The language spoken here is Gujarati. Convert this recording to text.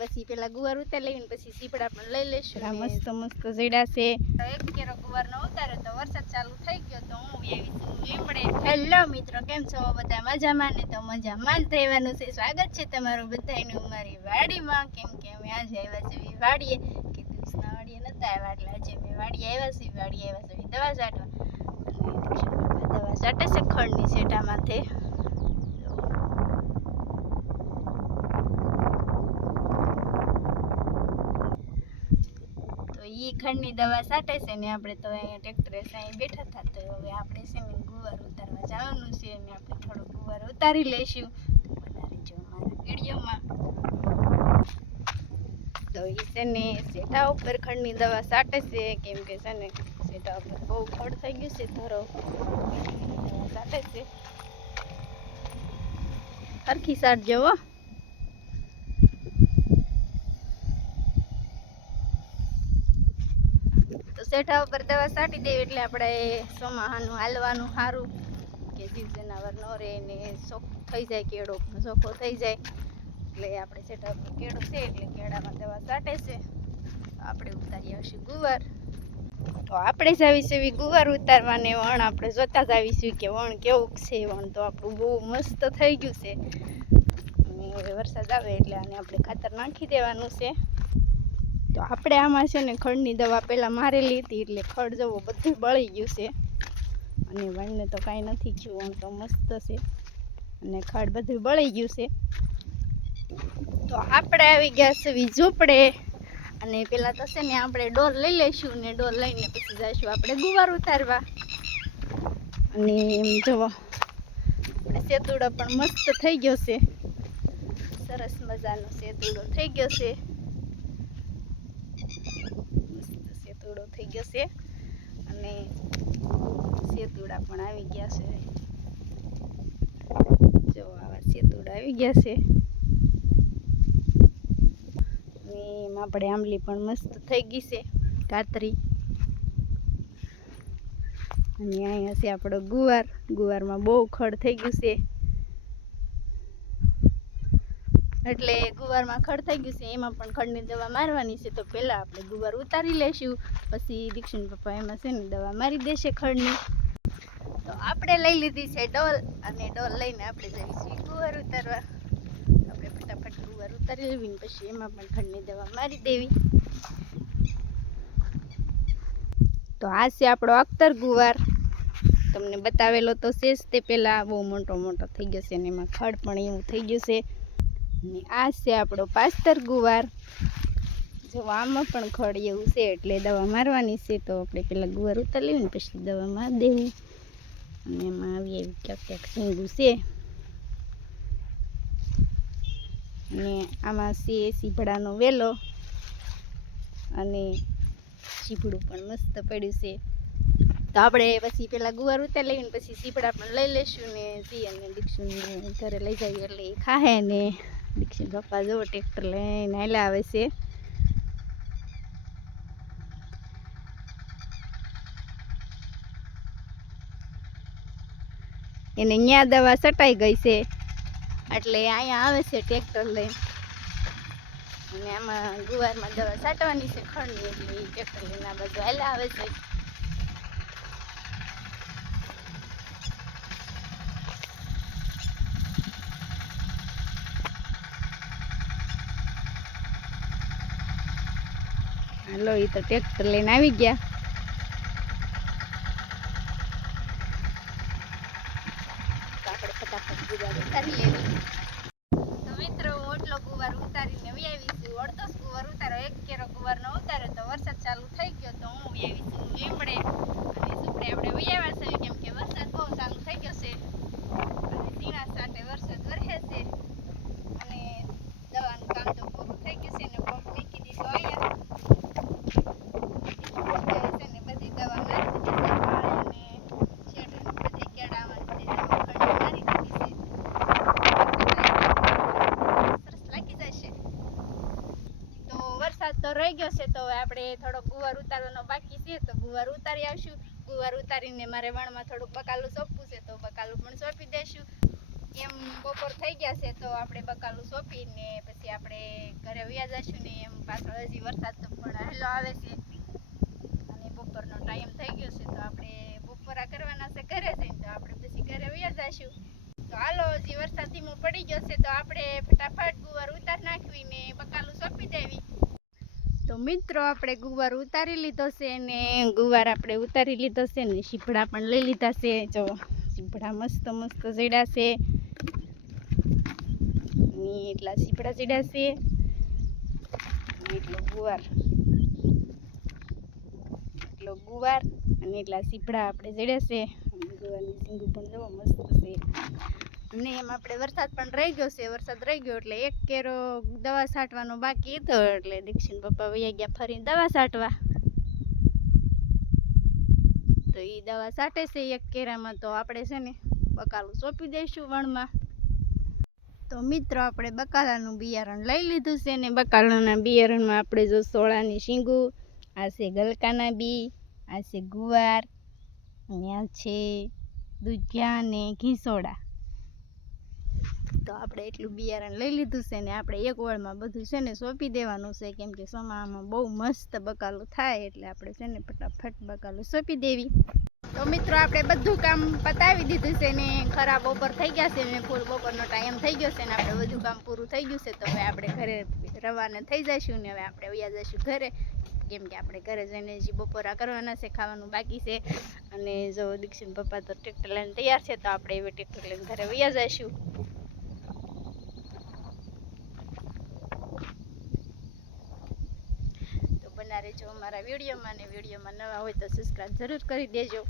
પછી પેલા ગુવાર ઉતાર લઈને પછી સીપડા પણ લઈ લેશું. મસ્ત મસ્ત ઝીડા છે. એક કેરો ગુવાર નો ઉતારે તો વરસાદ ચાલુ થઈ ગયો તો હું એવી લીમડે. હેલો મિત્રો, કેમ છો બધા? મજામાં ને? તો મજામાં જ રહેવાનું છે. સ્વાગત છે તમારું બધાનું અમારી વાડીમાં. કેમ કે અમે આજે આવ્યા છે વાડીએ, કે દિવસના વાડીએ નતા આવ્યા એટલે આજે અમે વાડીએ આવ્યા છીએ. વાડીએ આવ્યા છે દવા છાંટવા, અને દવા છાંટે છે ખડની સેટા માથે. ઈ ખંડની દવા છાંટે છે ને આપણે તો અહીંયા ટ્રેક્ટરે સાંઈ બેઠા હતા. તો હવે આપણે છે ને ગુવાર ઉતારવા જવાનું છે અને આપણે થોડું ગુવાર ઉતારી લઈશું. વધારે જો અમારા વિડીયોમાં તો એ છે ને સેઠા ઉપર ખંડની દવા છાંટે છે, કેમ કે છે ને સેઠા ઉપર બહુ ખડ થઈ ગયું છે. ધરો દવા છાંટે છે. સરખી છાંટજો હો. સેઠા ઉપર દવા છાંટી દેવી એટલે આપણે ચોમાહાનું હાલવાનું સારું, કે જીવ જનાવર ન રહે ને ચોખ્ખો થઈ જાય, કેળો ચોખ્ખો થઈ જાય. એટલે આપણે સેઠા ઉપર કેળો છે એટલે કેળામાં દવા છાંટે છે. આપણે ઉતારી આવશું ગુવાર. તો આપણે જ આવીશું એવી ગુવાર ઉતારવાને વણ આપણે જોતા જ આવીશું કે વણ કેવું છે. વણ તો આપણું બહુ મસ્ત થઈ ગયું છે. અને હવે વરસાદ આવે એટલે આને આપણે ખાતર નાખી દેવાનું છે. તો આપણે આમાં છે ને ખડની દવા પહેલાં મારેલી હતી એટલે ખડ જવો બધું બળી ગયું છે. અને વણને તો કાંઈ નથી થયું, વણ તો મસ્ત છે અને ખડ બધું બળી ગયું છે. તો આપણે આવી ગયા છે ઝૂંપડે, અને પહેલાં તો છે ને આપણે ડોલ લઈ લઈશું ને ડોલ લઈને પછી જઈશું આપણે ગુવાર ઉતારવા. અને એમ જુઓ આપણે સેતુડો પણ મસ્ત થઈ ગયો છે. સરસ મજાનો સેતુડો થઈ ગયો છે. સેતુડો થઈ ગયો છે અને સેતુડા પણ આવી ગયા છે. જો આવા સેતુડા આવી ગયા છે. અને એમાં આપણે આંબલી પણ મસ્ત થઈ ગઈ છે કાતરી. અને અહીંયા છે આપણો ગુવાર. ગુવારમાં બહુ ખડ થઈ ગયું છે એટલે ગુવારમાં ખડ થઈ ગયું છે એમાં પણ ખડની દવા મારવાની છે. તો પહેલાં આપણે ગુવાર ઉતારી લઈશું, પછી દીક્ષિન પપ્પા એમાં છે ને દવા મારી દેશે ખડની. તો આપણે લઈ લીધી છે ડોલ, અને ડોલ લઈને આપણે જઈશું ગુવાર ઉતારવા. આપણે ફટાફટ ગુવાર ઉતારી લેવી ને પછી એમાં પણ ખડની દવા મારી દેવી. તો આ છે આપણો અખ્તર ગુવાર. તમને બતાવેલો તો છે જ તે પહેલાં. બહુ મોટો મોટો થઈ ગયો છે અને એમાં ખડ પણ એવું થઈ ગયું છે. અને આ છે આપણો પાસ્તર ગુવાર. જો આમાં પણ ખડ એવું છે એટલે દવા મારવાની છે. તો આપણે પહેલાં ગુવાર ઉતારી લેવી ને પછી દવા મારી દેવી. અને એમાં આવી એવી ક્યાંક ક્યાંક શીંગું છે. અને આમાં છે સીભડાનો વેલો, અને સીભડું પણ મસ્ત પડ્યું છે. તો આપણે પછી પહેલાં ગુવાર ઉતારી લઈને પછી સીપડા પણ લઈ લઈશું ને જી અને દીક્ષિન ઘરે લઈ જઈએ એટલે એ ખાહે. ને દીક્ષિન પપ્પા જો ટ્રેક્ટર લઈને હાલ્યા આવે છે. એને ન્યા દવા છટાઈ ગઈ છે એટલે અહીંયા આવે છે ટ્રેક્ટર લઈને. અને આમાં ગુવારમાં દવા છાંટવાની છે ખડની, એટલે એ ટ્રેક્ટર લઈને આ બાજુ હાલ્યા આવે છે. હાલો, એ તો ટ્રેક્ટર લઈને આવી ગયા. તો આપણે ફટાફટ ગુવાર ઉતારી લેવી. તો મિત્રો, ઓટલો ગુવાર ઉતારીને આવી અડધો ગુવાર ઉતારો. એક કેરો ગુવાર નો ઉતારે તો વરસાદ ચાલુ થઈ ગયો તો હું આવી લીમડે, અને ઝૂંપડે આપણે આવ્યા છે કેમ કે વરસાદ બહુ ચાલુ થઈ ગયો છે. અને ઝીણા સાથે વરસાદ વરસે છે અને દવાનું કામ તો પૂરું થઈ ગયું છે ને પંપ મૂકી દીધો અહીંયા. બધી દવા મારી દીધી છે. બધી કેળામાં બધી દવા ખડની મારી દીધી છે. સરસ લાગી જશે. તો વરસાદ તો રહી ગયો છે, તો હવે આપણે થોડો ગુવાર ઉતારવાનો બાકી છે. તો ગુવાર ઉતારી આવશું. ગુવાર ઉતારીને મારે વણમાં થોડુંક બકાલું સોંપવું છે તો બકાલું પણ સોંપી દઈશું. એમ બપોર થઈ ગયા છે તો આપણે બકાલું સોંપીને પછી આપણે ઘરે વયા જશું ને એમ પાછળ હજી વરસાદ તો પણ હેલો આવે છે અને બપોરનો ટાઈમ થઈ ગયો છે તો આપણે બપોરા કરવાના છે ઘરે જઈને તો આપણે પછી ઘરે વયા જશું. તો હાલો હજી વરસાદ ધીમો પડી ગયો છે તો આપણે ફટાફટ ગુવાર ઉતાર નાખવીને બકાલું સોંપી દેવી. તો મિત્રો આપણે ગુવાર ઉતારી લીધો છે ને ગુવાર આપણે ઉતારી લીધો છે ને સીપડા પણ લઈ લીધા છે. જો સીપડા મસ્ત મસ્ત ચડ્યા છે ને એટલા સીપડા ચડ્યા છે એટલો ગુવાર અને એટલા સીપડા આપણે ચડ્યા છે. ગુવારની સિંગુ પણ જો મસ્ત છે ને એમ આપણે વરસાદ પણ રહી ગયો છે. વરસાદ રહી ગયો એટલે એક કેરો દવા છાંટવાનો બાકી હતો એટલે દીક્ષિન પપ્પા વયા ગયા ફરીને દવા છાંટવા. તો એ દવા છાંટે છે એક કેરામાં તો આપણે છે ને બકાલું સોંપી દઈશું વણમાં. તો મિત્રો આપણે બકાલાનું બિયારણ લઈ લીધું છે ને બકાલાના બિયારણમાં આપણે જો સોળાની શીંગુ, આ છે ગલકાના બી, આ છે ગુવાર અને આ છે દૂધિયા ને ઘીસોડા. તો આપણે એટલું બિયારણ લઈ લીધું છે ને આપણે એક વાળમાં બધું છે ને સોંપી દેવાનું છે કેમ કે ચોમાસામાં બહુ મસ્ત બકાલું થાય એટલે આપણે છે ને ફટાફટ બકાલું સોંપી દેવી. તો મિત્રો આપણે બધું કામ પતાવી દીધું છે ને ખરા બપોર થઈ ગયા છે ને ફૂલ બપોરનો ટાઈમ થઈ ગયો છે ને આપણે બધું કામ પૂરું થઈ ગયું છે તો હવે આપણે ઘરે રવાના થઈ જઈશું ને હવે આપણે વયા જઈશું ઘરે કેમ કે આપણે ઘરે જઈને હજી બપોરા કરવાના છે, ખાવાનું બાકી છે. અને જો દીક્ષિન પપ્પા તો ટ્રેક્ટર લઈને તૈયાર છે તો આપણે હવે ટ્રેક્ટર લઈને ઘરે વયા જઈશું. તો બના રહેજો અમારા વિડીયોમાં, અને વિડીયોમાં નવા હોય તો સબસ્ક્રાઈબ જરૂર કરી દેજો.